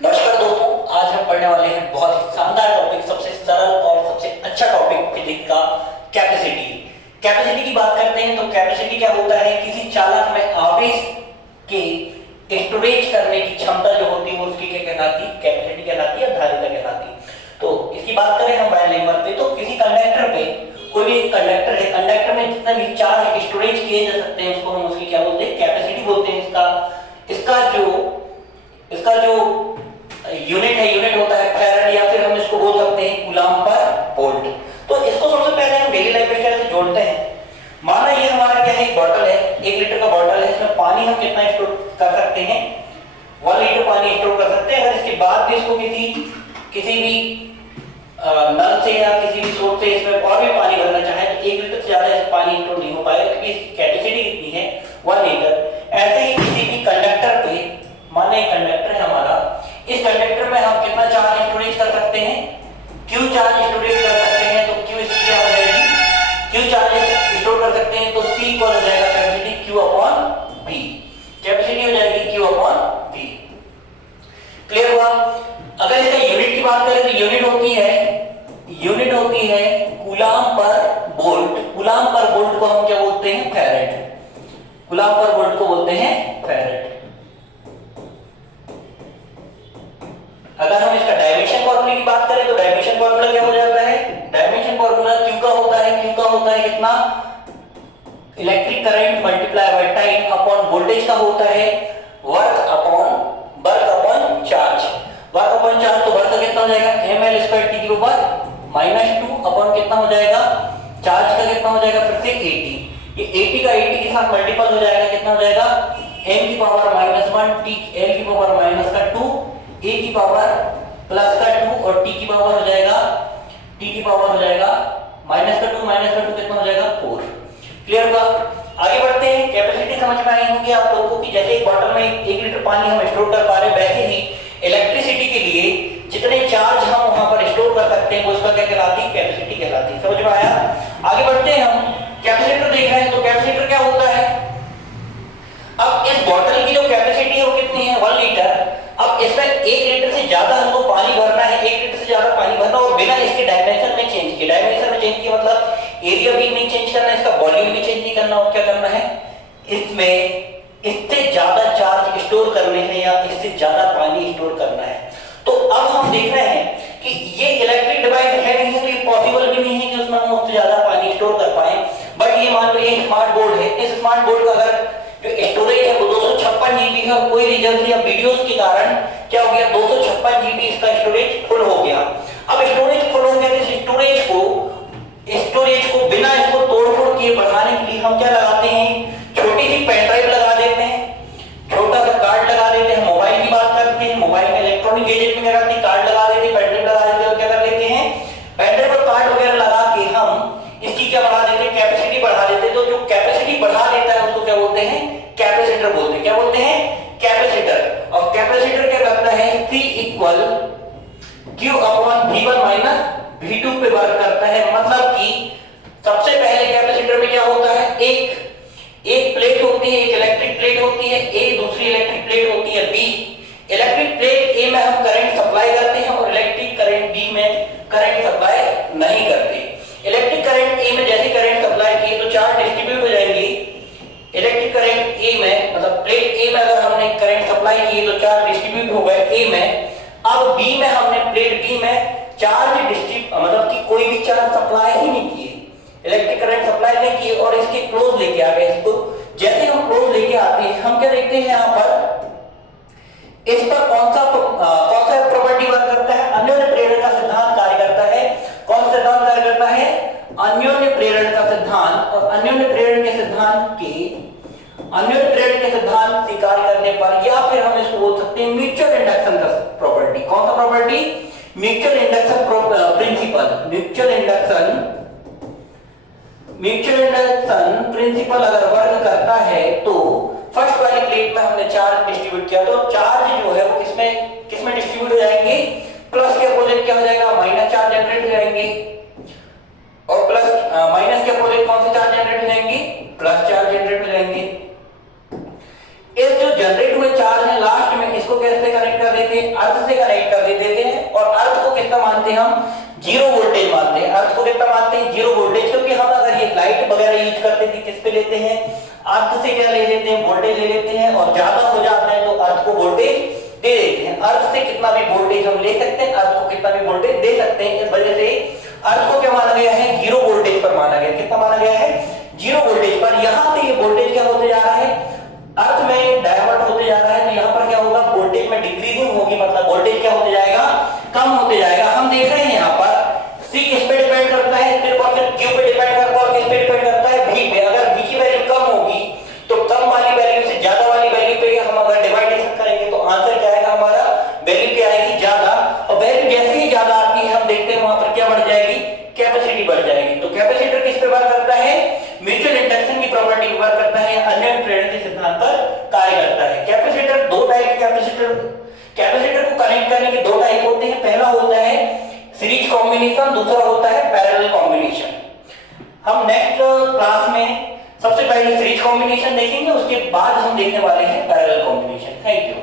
नमस्कार दोस्तों, आज हम पढ़ने वाले हैं बहुत ही शानदार टॉपिक, सबसे सरल और सबसे अच्छा टॉपिक फिजिक्स का, कैपेसिटी। कैपेसिटी की बात करते हैं तो कैपेसिटी क्या होता है? किसी चालक में आवेश के स्टोरेज करने की क्षमता जो होती है उसकी क्या कहलाती है? कैपेसिटी कहलाती है, धारिता कहलाती है। तो इसकी बात करें हम वायर नंबर पे, तो किसी कंडक्टर पे, कोई भी कंडक्टर है, कंडक्टर में जितना भी चार्ज स्टोरेज किए जा सकते हैं उसको हम उसकी क्या बोलते हैं? कैपेसिटी बोलते हैं। इसका जो यूनिट है, यूनिट होता है फैराड, या फिर हम इसको बोल सकते हैं कूलम्ब पर वोल्ट। तो इसको सबसे पहले हम डेली लाइफ स्टाइल से जोड़ते हैं। माना ये हमारा क्या है, एक बॉटल है, 1 लीटर का बॉटल है, इसमें पानी हम कितना स्टोर कर सकते हैं? 1 लीटर पानी स्टोर कर सकते हैं। अगर इसके बाद भी इसको किसी भी नल से या किसी भी सोर्स से इसमें और भी पानी भरना चाहे तो 1 लीटर से ज्यादा पानी स्टोर नहीं हो पाएगा, क्योंकि इसकी कैपेसिटी कितनी है? 1 लीटर। ऐसे ही किसी भी कंडक्टर पे, माना एक कंडक्टर है हमारा, इस कंडक्टर में हम कितना चार्ज स्टोरेज कर सकते हैं? Q चार्ज स्टोरेज कर सकते हैं। तो Q इसकी क्या हो जाएगी? Q चार्ज स्टोर कर सकते हैं तो C इक्वल हो जाएगा capacity Q upon V। Capacity हो जाएगी Q अपॉन V। क्लियर हुआ? अगर इसका यूनिट की बात करें तो यूनिट होती है कूलम्ब पर वोल्ट। कूलम्ब पर वोल्ट को हम क्या बोलते हैं? फैराड। कूलम्ब पर वोल्ट को बोलते हैं फैराड। अगर हम इसका डायमेंशन फॉर्मूला की बात करें तो डायमेंशन फॉर्मूला क्या हो जाता है? डायमेंशन फॉर्मूला Q का होता है। Q का होता है कितना? Electric current multiply by time upon voltage का होता है work upon charge. Work upon charge, तो वर्क कितना हो जाएगा? ml स्क्वायर t की पावर -2 अपॉन कितना हो जाएगा? चार्ज का कितना हो जाएगा? फिर से 80। ये 80 का 80 के साथ मल्टीपल हो जाएगा, कितना हो जाएगा? m की पावर -1 t l की पावर -2 a की पावर +2 और t की पावर हो जाएगा -2 कितना हो जाएगा? 4। क्लियर हुआ? आगे बढ़ते हैं। कैपेसिटी समझ में आई होगी आप लोगों को कि जैसे एक बॉटल में 1 लीटर पानी हम स्टोर कर पा रहे हैं, वैसे ही इलेक्ट्रिसिटी के लिए जितने चार्ज हम वहां पर स्टोर कर सकते हैं वो उसका क्या कहलाती है? कैपेसिटी कहलाती है। समझ में आया? आगे बढ़ते हैं। हम कैपेसिटर देख रहे हैं, तो कैपेसिटर क्या होता है? अब इस बॉटल की जो कैपेसिटी है वो कितनी है? 1 लीटर। अब इसमें 1 लीटर से ज्यादा हमको पानी भरना है, 1 लीटर से ज्यादा पानी भरना, और बिना इसके डायमेंशन में चेंज किए। डायमेंशन में चेंज किया मतलब एरिया भी नहीं चेंज करना, इसका वॉल्यूम भी चेंज नहीं करना, और क्या करना है? इसमें इससे ज्यादा चार्ज स्टोर करने हैं या इससे ज्यादा पानी स्टोर करना है। तो अब हम देख रहे हैं कि ये इलेक्ट्रिक डिवाइस है नहीं है, तो ये पॉसिबल भी नहीं है कि उसमें हम उससे ज्यादा पानी स्टोर कर पाए। बट ये मान लो ये स्मार्ट बोर्ड है, इस स्मार्ट बोर्ड का अगर जो स्टोरेज है वो 256 जीबी है, और कोई रीजन से या वीडियोस के कारण क्या हो गया? 256 जीबी इसका स्टोरेज फुल हो गया। अब स्टोरेज फुल हो गया तो इस स्टोरेज को बिना इसको तोड़-फोड़ किए बढ़ाने के लिए हम क्या लगाते हैं? छोटी सी पेन ड्राइव लगा देते हैं, छोटा सा कार्ड लगा देते हैं। मोबाइल की बात करते हैं, मोबाइल में इलेक्ट्रॉनिक गैजेट में क्या करते हैं? कार्ड लगा देते हैं, पेन ड्राइव लगा देते हैं, और क्या कर लेते हैं? पेन ड्राइव और कार्ड वगैरह लगा के हम इसकी क्या बढ़ा देते हैं? कैपेसिटी बढ़ा देते हैं। तो जो कैपेसिटी बढ़ा देता है उसको क्या बोलते हैं? कैपेसिटर बोलते हैं। क्या बोलते हैं? कैपेसिटर। और कैपेसिटर क्या करता है? C equal Q upon V1 - V2 पे वर्क करता है। मतलब कि सबसे पहले कैपेसिटर में क्या होता है? एक प्लेट होती है, एक इलेक्ट्रिक प्लेट होती है, A दूसरी इलेक्ट्रिक प्लेट होती है B। इलेक्ट्रिक प्लेट A में हम करंट सप्लाई करते हैं और इलेक्ट्रिक करंट B में करंट सप्लाई नहीं करते। इलेक्ट्रिक करंट A में जैसे करंट सप्लाई किए तो चार्ज डिस्ट्रीब्यूट हो जाएंगे। इलेक्ट्रिक करंट A में, मतलब प्लेट A में अगर हमने करंट सप्लाई किए तो चार्ज डिस्ट्रीब्यूट हो गए A में। अब B में हमने प्लेट B में चार्ज मतलब कि कोई भी चार्ज सप्लाई ही नहीं किए, इलेक्ट्रिक करंट सप्लाई नहीं किए, और इसके क्लोज लेके आ गए इसको। जैसे हम क्लोज लेके आते हैं, हम क्या देखते हैं यहाँ पर? इस पर कौन सा प्रॉपर्टी वर्क करता है? अन्योन्य प्रेरण का सिद्धांत कार्य करता है। कौन सा सिद्धांत कार्य करता है? अन्योन्य प्रेरण का सिद्धांत। और अन्योन्य प्रेरण के सिद्धांत स्वीकार करने पर, या फिर हम इसको बोल सकते हैं म्यूचुअल इंडक्शन का प्रॉपर्टी। कौन सा property? Mutual induction principal. Mutual induction principal अगर वर्क करता है तो फर्स्ट वाली प्लेट में हमने चार्ज डिस्ट्रीब्यूट किया, तो चार्ज जो है वो किसमें डिस्ट्रीब्यूट हो जाएंगे? प्लस के अपोजिट क्या हो जाएगा? माइनस चार्ज जनरेट हो जाएंगे। और प्लस माइनस के अपोजिट कौन से चार्ज जनरेट हो जाएंगे? प्लस चार्ज जनरेट हो जाएंगे। इस जो जनरेट हुए चार्ज है लास्ट में इसको कैसे कनेक्ट कर देते हैं? अर्थ से कनेक्ट कर देते हैं और अर्थ को कितना मानते हैं हम, जीरो वोल्टेज मानते हैं। अर्थ को कितना मानते हैं, जीरो वोल्टेज, क्योंकि हम अगर ये लाइट वगैरह यूज करते थे किस पे लेते हैं, अर्थ से क्या ले लेते हैं, वोल्टेज ले लेते हैं, और ज्यादा हो जाता है तो अर्थ को वोल्टेज दे देते हैं। अर्थ से कितना भी वोल्टेज हम ले सकते हैं, अर्थ को कितना भी वोल्टेज दे सकते हैं। इस वजह से अर्थ को क्या माना गया है, जीरो वोल्टेज पर माना गया। कितना माना गया है, जीरो वोल्टेज पर। यहां से ये वोल्टेज क्या होते जा रहा है, अर्थ में डाइवर्ट होते जा रहा है, तो यहाँ पर क्या होगा, वोल्टेज में डिक्रीजिंग होगी, मतलब वोल्टेज क्या होते जाएगा, कम होते जाएगा। हम देख रहे हैं यहाँ पर सी किस पे डिपेंड करता है, सिर्फ और सिर्फ क्यू पे डिपेंड करता है, और किस पे डिपेंड करता है, भी पे। अगर भी की वैल्यू कम होगी तो कम वाली वैल्यू से ज्यादा वाली वैल्यू पे हम अगर डिवाइडेशन करेंगे तो आंसर क्या आएगा हमारा, वैल्यू क्या आएगी, ज्यादा। और वैल्यू जैसे ही ज्यादा आती है हम देखते हैं वहां पर क्या बढ़ जाएगी, कैपेसिटी बढ़ जाएगी। तो कैपेसिटर किस पे वर्क करता है, म्यूचुअल इंडक्शन की प्रॉपर्टी पर वर्क करता है, या अन्य प्रेरण के सिद्धांत पर कार्य करता है। कैपेसिटर दो टाइप के कैपेसिटर को कनेक्ट करने के दो टाइप होते हैं। पहला होता है सीरीज कॉम्बिनेशन, दूसरा होता है पैरेलल कॉम्बिनेशन। हम नेक्स्ट क्लास में सबसे पहले सीरीज कॉम्बिनेशन देखेंगे, उसके बाद हम देखने वाले हैं पैरेलल कॉम्बिनेशन। Thank you.